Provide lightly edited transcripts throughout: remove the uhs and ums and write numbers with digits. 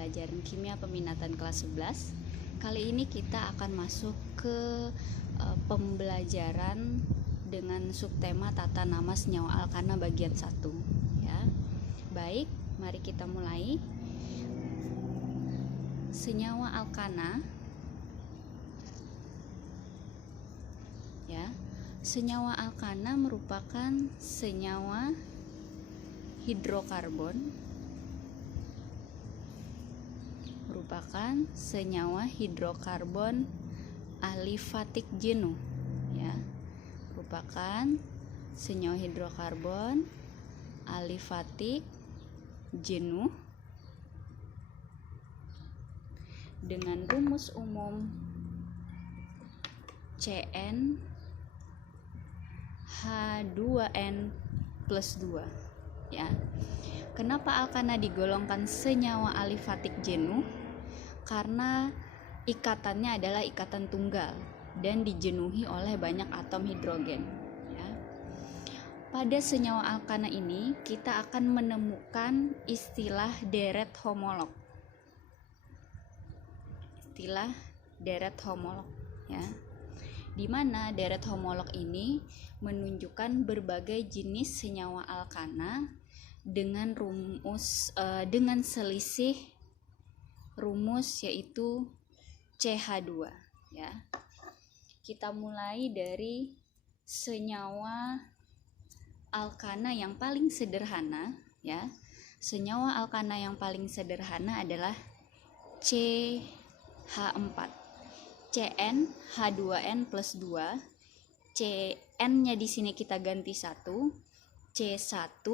pembelajaran kimia peminatan kelas 11. Kali ini kita akan masuk ke pembelajaran dengan subtema tata nama senyawa alkana bagian 1 ya. Baik, mari kita mulai. Senyawa alkana ya. Senyawa alkana merupakan senyawa hidrokarbon, alifatik jenuh ya. Merupakan senyawa hidrokarbon alifatik jenuh dengan rumus umum CN H2N plus 2 ya. Kenapa alkana digolongkan senyawa alifatik jenuh? Karena ikatannya adalah ikatan tunggal dan dijenuhi oleh banyak atom hidrogen ya. Pada senyawa alkana ini kita akan menemukan istilah deret homolog. Ya. Di mana deret homolog ini menunjukkan berbagai jenis senyawa alkana dengan selisih rumus yaitu CH2 ya. Kita mulai dari senyawa alkana yang paling sederhana ya. Senyawa alkana yang paling sederhana adalah CH4. CN H2N plus 2. CN-nya di sini kita ganti 1. C1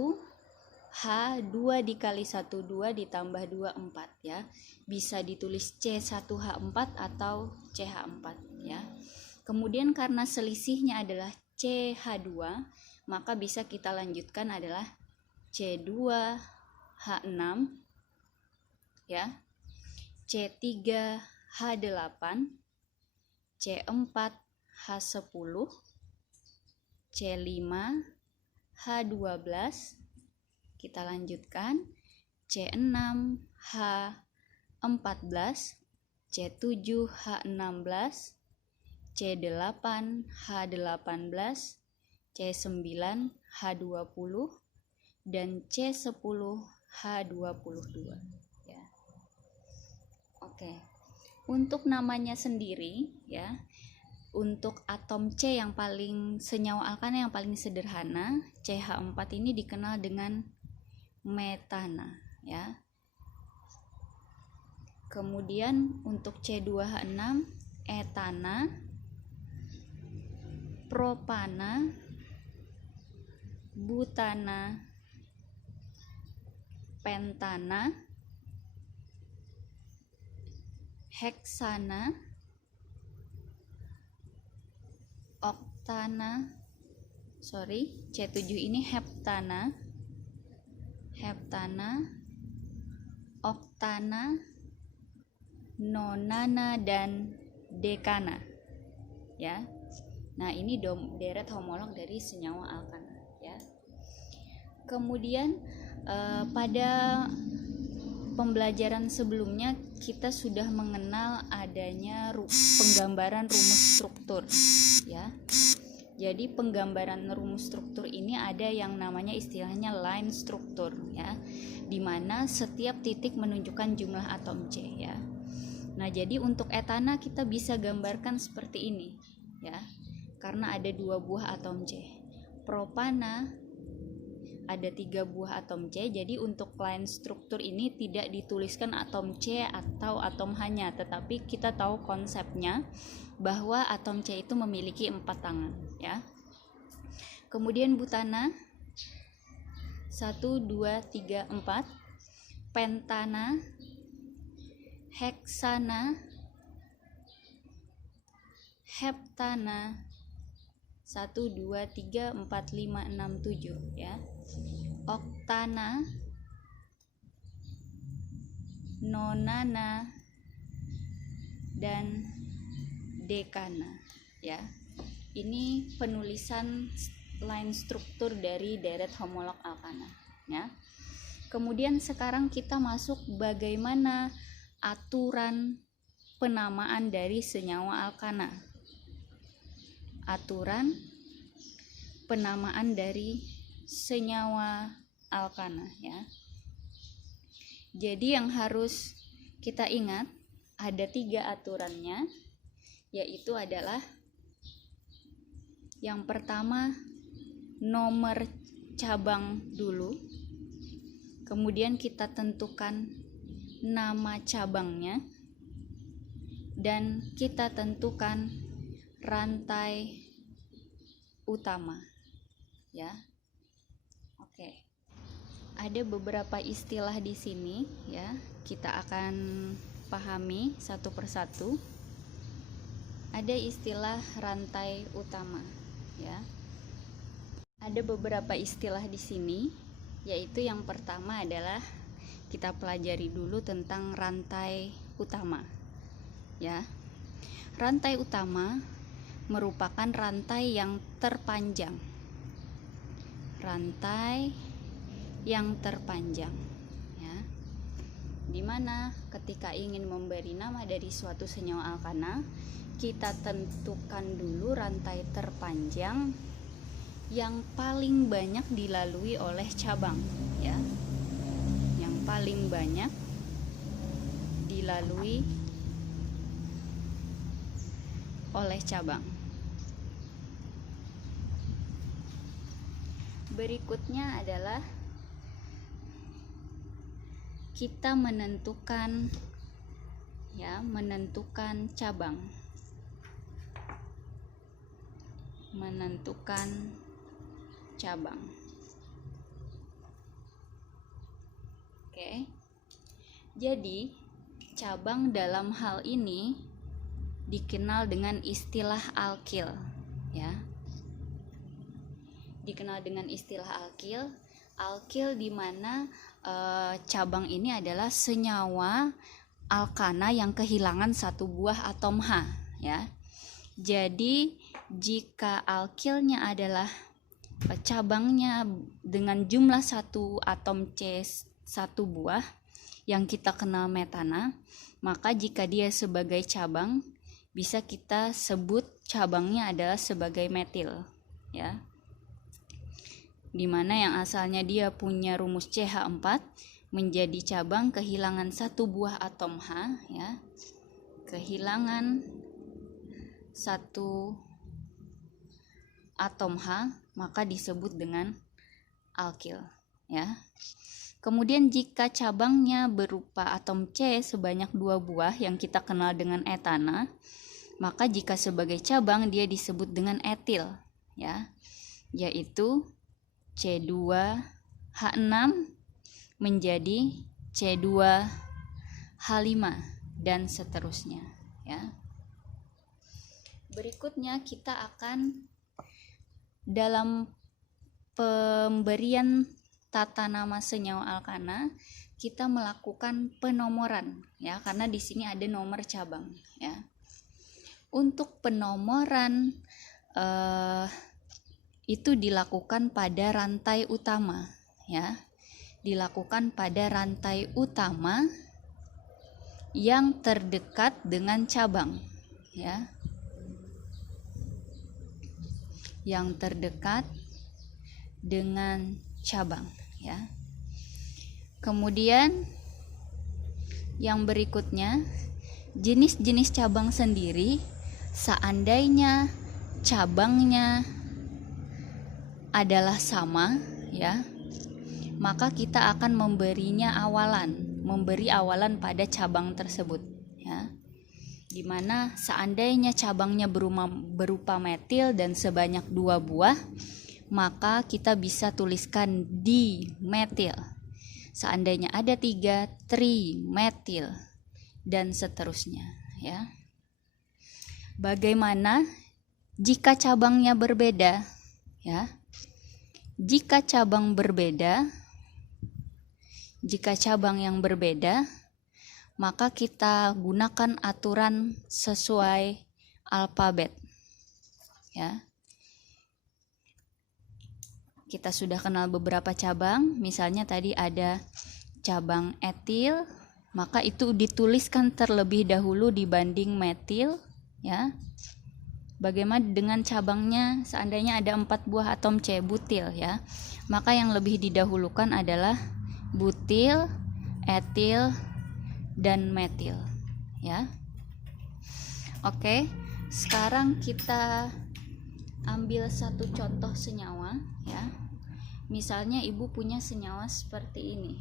H2 dikali 1 2 ditambah 2 4 ya. Bisa ditulis C1H4 atau CH4 ya. Kemudian karena selisihnya adalah CH2, maka bisa kita lanjutkan adalah C2H6 ya. C3H8, C4H10, C5H12. Kita lanjutkan C6H14, C7H16, C8H18, C9H20 dan C10H22 ya. Oke. Untuk namanya sendiri ya. Untuk atom C yang paling senyawa alkana yang paling sederhana, CH4 ini dikenal dengan metana ya. Kemudian untuk C2H6 etana, propana, butana, pentana, heksana, oktana, C7 ini heptana, oktana, nonana dan dekana ya. Nah, ini deret homolog dari senyawa alkana ya. Kemudian pada pembelajaran sebelumnya kita sudah mengenal adanya penggambaran rumus struktur ya. Jadi penggambaran rumus struktur ini ada yang namanya istilahnya line struktur ya, di mana setiap titik menunjukkan jumlah atom C ya. Nah, jadi untuk etana kita bisa gambarkan seperti ini ya, karena ada 2 buah atom C. Propana ada 3 buah atom C. Jadi untuk line struktur ini tidak dituliskan atom C atau atom H-nya, tetapi kita tahu konsepnya bahwa atom C itu memiliki 4 tangan ya. Kemudian butana 1 2 3 4, pentana, heksana, heptana 1 2 3 4 5 6 7 ya. Oktana, nonana dan dekana ya. Ini penulisan line struktur dari deret homolog alkana ya. Kemudian sekarang kita masuk bagaimana aturan penamaan dari senyawa alkana. Aturan penamaan dari senyawa alkana ya. Jadi yang harus kita ingat ada 3 aturannya, yaitu adalah yang pertama nomor cabang dulu, kemudian kita tentukan nama cabangnya, dan kita tentukan rantai utama ya. Oke. Ada beberapa istilah di sini ya. Kita akan pahami satu persatu. Ada istilah rantai utama ya. Ada beberapa istilah di sini, yaitu yang pertama adalah kita pelajari dulu tentang rantai utama ya. Rantai utama merupakan rantai yang terpanjang. Rantai yang terpanjang ya. Dimana ketika ingin memberi nama dari suatu senyawa alkana, kita tentukan dulu rantai terpanjang yang paling banyak dilalui oleh cabang ya. Yang paling banyak dilalui oleh cabang. Berikutnya adalah kita menentukan cabang. Menentukan cabang. Oke. Jadi, cabang dalam hal ini dikenal dengan istilah alkil ya. Dikenal dengan istilah alkil. Alkil di mana cabang ini adalah senyawa alkana yang kehilangan satu buah atom H ya. Jadi jika alkilnya adalah cabangnya dengan jumlah satu atom C satu buah yang kita kenal metana, maka jika dia sebagai cabang bisa kita sebut cabangnya adalah sebagai metil ya. Dimana yang asalnya dia punya rumus CH4 menjadi cabang kehilangan satu buah atom H ya. Kehilangan satu atom H maka disebut dengan alkil ya. Kemudian jika cabangnya berupa atom C sebanyak 2 buah yang kita kenal dengan etana, maka jika sebagai cabang dia disebut dengan etil ya, yaitu C2H6 menjadi C2H5 dan seterusnya ya. Berikutnya kita akan dalam pemberian tata nama senyawa alkana kita melakukan penomoran ya, karena di sini ada nomor cabang ya. Untuk penomoran itu dilakukan pada rantai utama ya. Dilakukan pada rantai utama yang terdekat dengan cabang ya. Yang terdekat dengan cabang ya. Kemudian yang berikutnya, jenis-jenis cabang sendiri seandainya cabangnya adalah sama ya, maka kita akan memberi awalan pada cabang tersebut ya. Dimana seandainya cabangnya berupa metil dan sebanyak 2 buah, maka kita bisa tuliskan dimetil. Seandainya ada 3, trimetil dan seterusnya ya. Bagaimana jika cabangnya berbeda ya? Jika cabang yang berbeda, maka kita gunakan aturan sesuai alfabet ya. kita sudah kenal beberapa cabang, misalnya tadi ada cabang etil, maka itu dituliskan terlebih dahulu dibanding metil, ya. Bagaimana dengan cabangnya seandainya ada 4 buah atom C, butil, ya. Maka yang lebih didahulukan adalah butil, etil, dan metil, ya. Oke, sekarang kita ambil satu contoh senyawa, ya. Misalnya ibu punya senyawa seperti ini.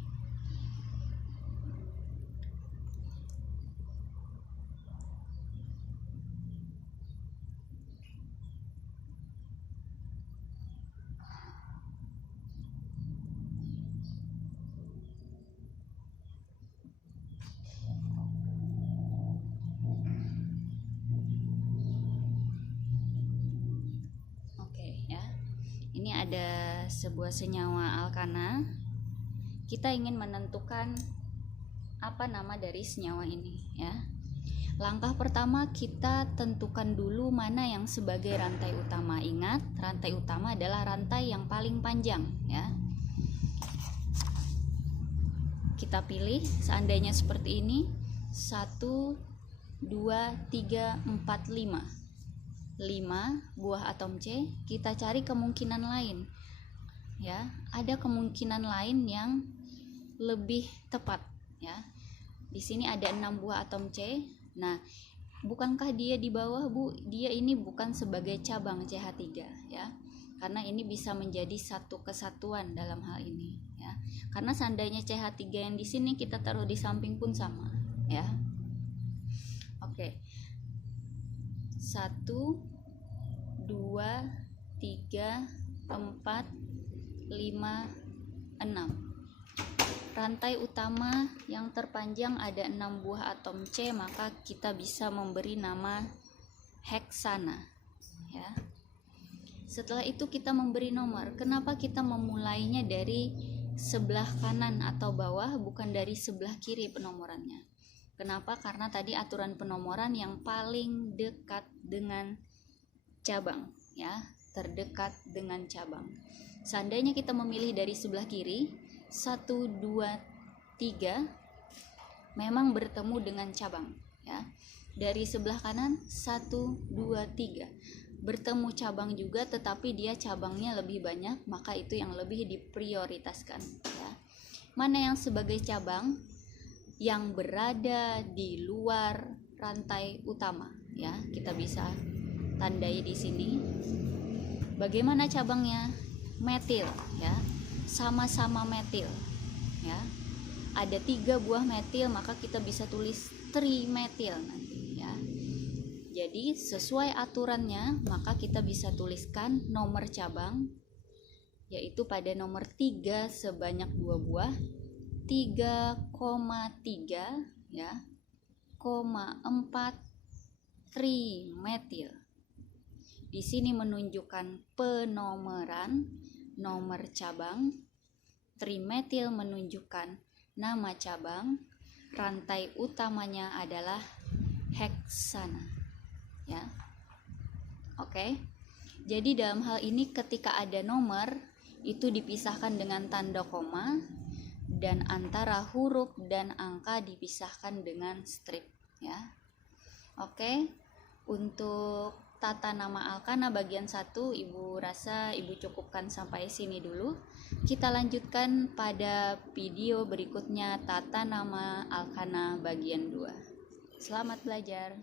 Ini ada sebuah senyawa alkana. Kita ingin menentukan apa nama dari senyawa ini, ya. Langkah pertama kita tentukan dulu mana yang sebagai rantai utama. Ingat, rantai utama adalah rantai yang paling panjang, ya. Kita pilih seandainya seperti ini, 1 2 3 4 5 buah atom C. Kita cari kemungkinan lain, ya. Ada kemungkinan lain yang lebih tepat, ya. Di sini ada 6 buah atom C. Nah, bukankah dia di bawah, Bu? Dia ini bukan sebagai cabang CH3, ya. Karena ini bisa menjadi satu kesatuan dalam hal ini, ya. Karena seandainya CH3 yang di sini kita taruh di samping pun sama, ya. Oke. 1 2 3 4 5 6. Rantai utama yang terpanjang ada 6 buah atom C, maka kita bisa memberi nama heksana, ya. Setelah itu kita memberi nomor. Kenapa kita memulainya dari sebelah kanan atau bawah, bukan dari sebelah kiri penomorannya? Kenapa? Karena tadi aturan penomoran yang paling dekat dengan cabang, ya, terdekat dengan cabang. Seandainya kita memilih dari sebelah kiri, 1 2 3 memang bertemu dengan cabang, ya. Dari sebelah kanan 1 2 3 bertemu cabang juga, tetapi dia cabangnya lebih banyak, maka itu yang lebih diprioritaskan, ya. Mana yang sebagai cabang? Yang berada di luar rantai utama, ya. Kita bisa tandai di sini. Bagaimana cabangnya? Metil, ya. Sama-sama metil, ya. Ada 3 buah metil, maka kita bisa tulis trimetil nanti, ya. Jadi sesuai aturannya, maka kita bisa tuliskan nomor cabang, yaitu pada nomor 3 sebanyak 2 buah, 3,3, ya, 4 trimetil. Di sini menunjukkan penomoran nomor cabang, trimetil menunjukkan nama cabang, rantai utamanya adalah heksana, ya. Oke. Jadi dalam hal ini ketika ada nomor itu dipisahkan dengan tanda koma, dan antara huruf dan angka dipisahkan dengan strip, ya. Oke. Untuk tata nama alkana bagian 1 Ibu rasa Ibu cukupkan sampai sini dulu. Kita lanjutkan pada video berikutnya, tata nama alkana bagian 2. Selamat belajar.